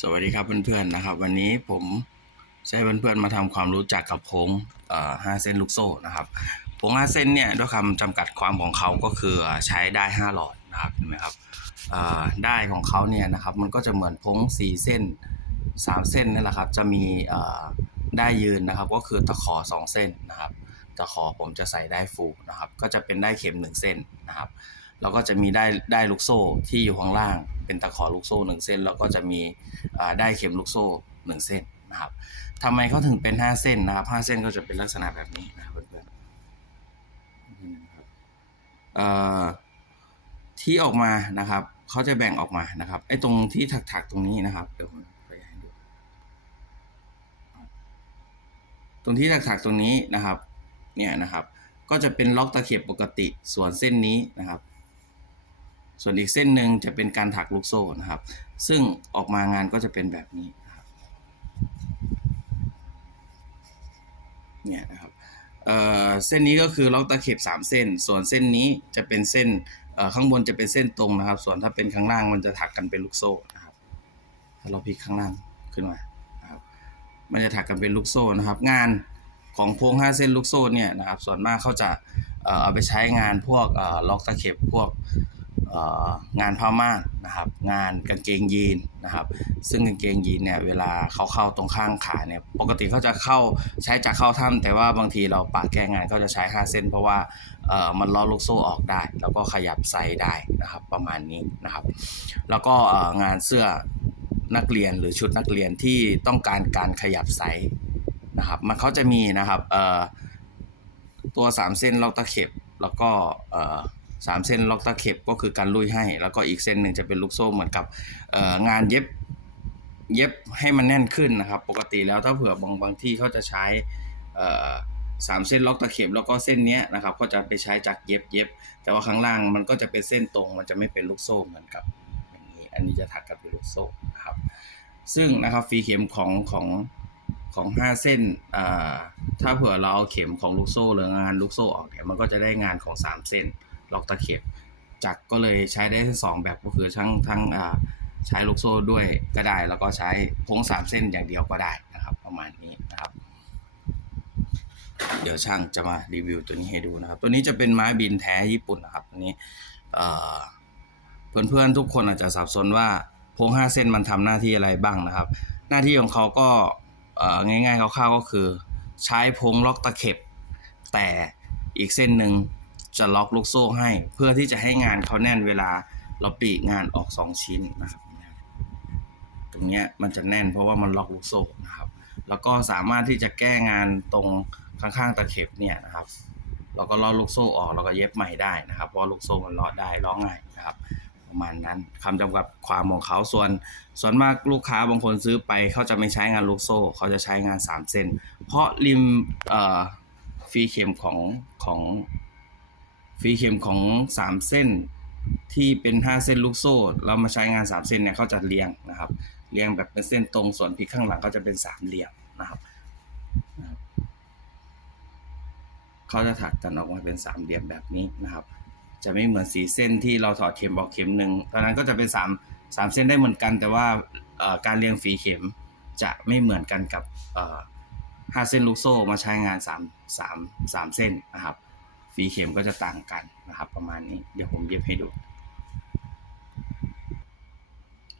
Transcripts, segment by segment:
สวัสดีครับเพื่อนๆนะครับ วันนี้ผมจะให้เพื่อนๆมาทำความรู้จักกับโพงห้าเส้นลูกโซ่นะครับโพงห้าเส้นเนี่ยด้วยคำจำกัดความของเขาก็คือใช้ได้ห้าหลอดนะครับเห็นไหมครับได้ของเขาเนี่ยนะครับมันก็จะเหมือนโพงสี่เส้นสามเส้นนั่นแหละครับจะมีได้ยืนนะครับ ก็คือตะขอสองเส้นนะครับตะขอผมจะใส่ได้ฟูนะครับ ก็จะเป็นได้เข็มหนึ่งเส้นนะครับ แล้วก็จะมีได้ได้ลูกโซ่ที่อยู่ข้างล่าง เป็นตะขอลูกโซ่หนึ่งเส้นแล้วก็จะมีได้เข็มลูกโซ่หนึ่งเส้นนะครับทำไมเขาถึงเป็นห้าเส้นนะครับห้าเส้นก็จะเป็นลักษณะแบบนี้นะครับเพื่อนๆนี่นะครับเอ่อที่ออกมานะครับเขาจะแบ่งออกมานะครับไอ้ตรงที่ถักๆตรงนี้นะครับเดี๋ยวผมขยายให้ดูตรงที่ถักๆตรงนี้นะครับเนี่ยนะครับ ก็จะเป็นล็อกตะเข็บปกติส่วนเส้นนี้นะครับ ส่วนอีกเส้นหนึ่งจะเป็นการถักลูกโซ่นะครับ ซึ่งออกมางานก็จะเป็นแบบนี้นะครับเนี่ยนะครับเอ่อเส้นนี้ก็คือล็อกตะเข็บ 3 เส้น ส่วนเส้นนี้จะเป็นเส้นเอ่อข้างบนจะเป็นเส้นตรงนะครับ ส่วนถ้าเป็นข้างล่างมันจะถักกันเป็นลูกโซ่นะครับ ถ้าเราพลิกข้างล่างขึ้นมานะครับ มันจะถักกันเป็นลูกโซ่นะครับ งานของพวงห้าเส้นลูกโซ่เนี่ยนะครับ ส่วนมากเขาจะเอ่อเอาไปใช้งานพวกเอ่อล็อกตะเข็บพวก งานผ้าม่านนะครับงานกางเกงยีนนะครับ ซึ่งกางเกงยีนเนี่ยเวลาเขาเข้าตรงข้างขาเนี่ยปกติเขาจะเข้าใช้จากเข้าถ้ำแต่ว่าบางทีเราปะแก้งานก็จะใช้ 5 เส้น เพราะว่ามันล้อลูกโซ่ออกได้ แล้วก็ขยับไซส์ได้นะครับประมาณนี้นะครับ แล้วก็งานเสื้อนักเรียนหรือชุดนักเรียนที่ต้องการการขยับไซส์นะครับมันเขาจะมีนะครับตัว 3 เส้นล็อกตะเข็บแล้วก็ สามเส้นล็อกตะเข็บก็คือการลุยให้ แล้วก็อีกเส้นหนึ่งจะเป็นลูกโซ่เหมือนกับงานเย็บเย็บให้มันแน่นขึ้นนะครับ ปกติแล้วถ้าเผื่อบางบางที่เขาจะใช้สามเส้นล็อกตะเข็บแล้วก็เส้นนี้นะครับก็จะไปใช้จากเย็บเย็บแต่ว่าข้างล่างมันก็จะเป็นเส้นตรง มันจะไม่เป็นลูกโซ่เหมือนกับอย่างนี้อันนี้จะถักกับเป็นลูกโซ่นะครับ ซึ่งนะครับฟีเข็มของของของห้าเส้นถ้าเผื่อเราเอาเข็มของลูกโซ่หรืองานลูกโซ่ออกเนี่ยมันก็จะได้งานของสามเส้น ล็อกตะเข็บจักก็เลยใช้ได้ทั้งสองแบบก็คือทั้งทั้งใช้ลูกโซ่ด้วยก็ได้ แล้วก็ใช้โค้งสามเส้นอย่างเดียวก็ได้นะครับ ประมาณนี้นะครับ เดี๋ยวช่างจะมารีวิวตัวนี้ให้ดูนะครับ ตัวนี้จะเป็นไม้บินแท้ญี่ปุ่นนะครับตัวนี้เอ่อเพื่อนๆทุกคนอาจจะสับสนว่าโค้งห้าเส้นมันทำหน้าที่อะไรบ้างนะครับ หน้าที่ของเขาก็ง่ายๆคร่าวๆก็คือ ใช้พงล็อกตะเข็บ แต่อีกเส้นหนึ่ง จะล็อกลูกโซ่ให้ เพื่อที่จะให้งานเขาแน่นเวลาเราปีกงานออกสองชิ้นนะครับ ตรงเนี้ยมันจะแน่นเพราะว่ามันล็อกลูกโซ่นะครับ แล้วก็สามารถที่จะแก้งานตรงข้างๆตะเข็บเนี่ยนะครับเราก็ล็อกลูกโซ่ออกแล้วก็เย็บใหม่ได้นะครับเพราะลูกโซ่มันล็อกได้ล็อกง่ายนะครับประมาณนั้นคำจำกัดความของเขาส่วน ส่วนมากลูกค้าบางคนซื้อไปเขาจะไม่ใช้งานลูกโซ่ เขาจะใช้งานสามเส้น เพราะริมฟรีเข็มของของ ฟรีเข็มของสามเส้นที่เป็นห้าเส้นลูกโซ่ เรามาใช้งานสามเส้นเนี่ยเขาจะเรียงนะครับ เรียงแบบเป็นเส้นตรงส่วนพลิกข้างหลังก็จะเป็นสามเหลี่ยมนะครับเขาจะถักกันออกมาเป็นสามเหลี่ยมแบบนี้นะครับ จะไม่เหมือนสีเส้นที่เราถอดเข็มออกเข็มหนึ่งตอนนั้นก็จะเป็นสามสามเส้นได้เหมือนกัน แต่ว่าการเรียงฝีเข็มจะไม่เหมือนกันกับห้าเส้นลูกโซ่มาใช้งานสามสามสามเส้นนะครับ ฝีเข็มก็จะต่างกันนะครับ ประมาณนี้เดี๋ยวผมเย็บให้ดู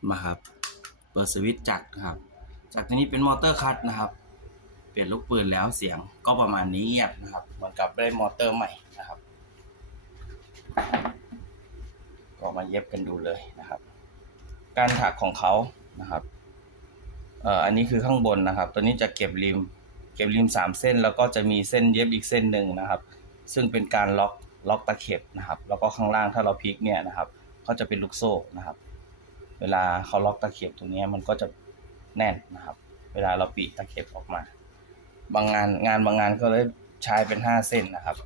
มาครับ เปิดสวิตช์จักรนะครับ จากตัวนี้เป็นมอเตอร์คัตนะครับ เปลี่ยนลูกปืนแล้วเสียงก็ประมาณนี้เงียบนะครับ เหมือนกับได้มอเตอร์ใหม่นะครับ ก็มาเย็บกันดูเลยนะครับ การถักของเขานะครับเอ่ออันนี้คือข้างบนนะครับ ตัวนี้จะเก็บริม เก็บริมสามเส้น แล้วก็จะมีเส้นเย็บอีกเส้นหนึ่งนะครับ ซึ่งเป็นการล็อกล็อกตะเข็บนะครับ แล้วก็ข้างล่างถ้าเราพลิกเนี่ยนะครับเขาจะเป็นลูกโซ่นะครับ เวลาเขาล็อกตะเข็บตรงนี้มันก็จะแน่นนะครับ เวลาเราปีกตะเข็บออกมา บางงานงานบางงานก็เลยใช้เป็นห้าเส้นนะครับ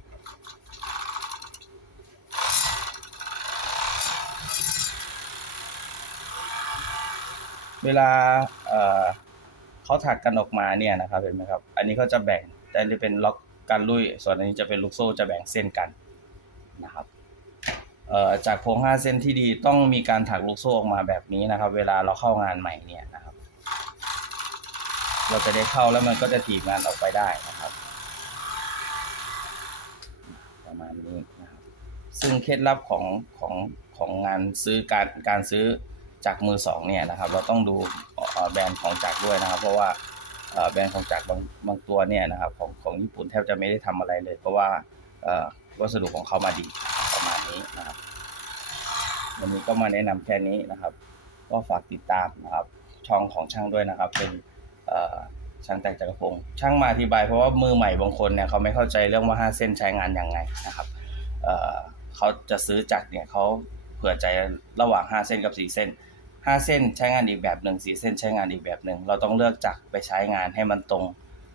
เวลาเเขาถักกันออกมาเนี่ยนะครับเห็นไหมครับ อันนี้เขาจะแบ่งแต่จะเป็นล็อก การลุย ส่วนอันนี้จะเป็นลูกโซ่จะแบ่งเส้นกันนะครับจากโพรงห้าเส้นที่ดีต้องมีการถักลูกโซ่ออกมาแบบนี้นะครับ เวลาเราเข้างานใหม่เนี่ยนะครับ เราจะได้เข้าแล้วมันก็จะถีบงานออกไปได้นะครับ ประมาณนี้นะครับซึ่งเคล็ดลับของของของงานซื้อการการซื้อจากมือสองเนี่ยนะครับ เราต้องดูแบรนด์ของจักรด้วยนะครับ เพราะว่า แบรนด์ของจักรบางบางตัวเนี่ยนะครับของของญี่ปุ่นแทบจะไม่ได้ทำอะไรเลย เพราะว่าวัสดุของเขามาดีประมาณนี้นะครับ วันนี้ก็มาแนะนำแค่นี้นะครับ ก็ฝากติดตามนะครับ ช่องของช่างด้วยนะครับ เป็นช่างแต่งจักรพงศ์ช่างมาอธิบายเพราะว่ามือใหม่บางคนเนี่ยเขาไม่เข้าใจเรื่องว่าห้าเส้นใช้งานยังไงนะครับเขาจะซื้อจักรเนี่ยเขาเผื่อใจระหว่างห้าเส้นกับสี่เส้น ห้าเส้นใช้งานอีกแบบหนึ่งสี่เส้นใช้งานอีกแบบหนึ่งเราต้องเลือกจักรไปใช้งานให้มันตรง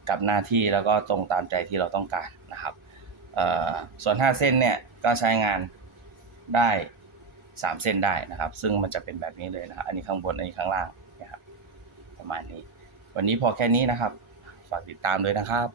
กับหน้าที่แล้วก็ตรงตามใจที่เราต้องการนะครับส่วนห้าเส้นเนี่ยก็ใช้งานได้สามเส้นได้นะครับ ซึ่งมันจะเป็นแบบนี้เลยนะครับ อันนี้ข้างบนอันนี้ข้างล่างนะครับประมาณนี้ วันนี้พอแค่นี้นะครับ ฝากติดตามด้วยนะครับ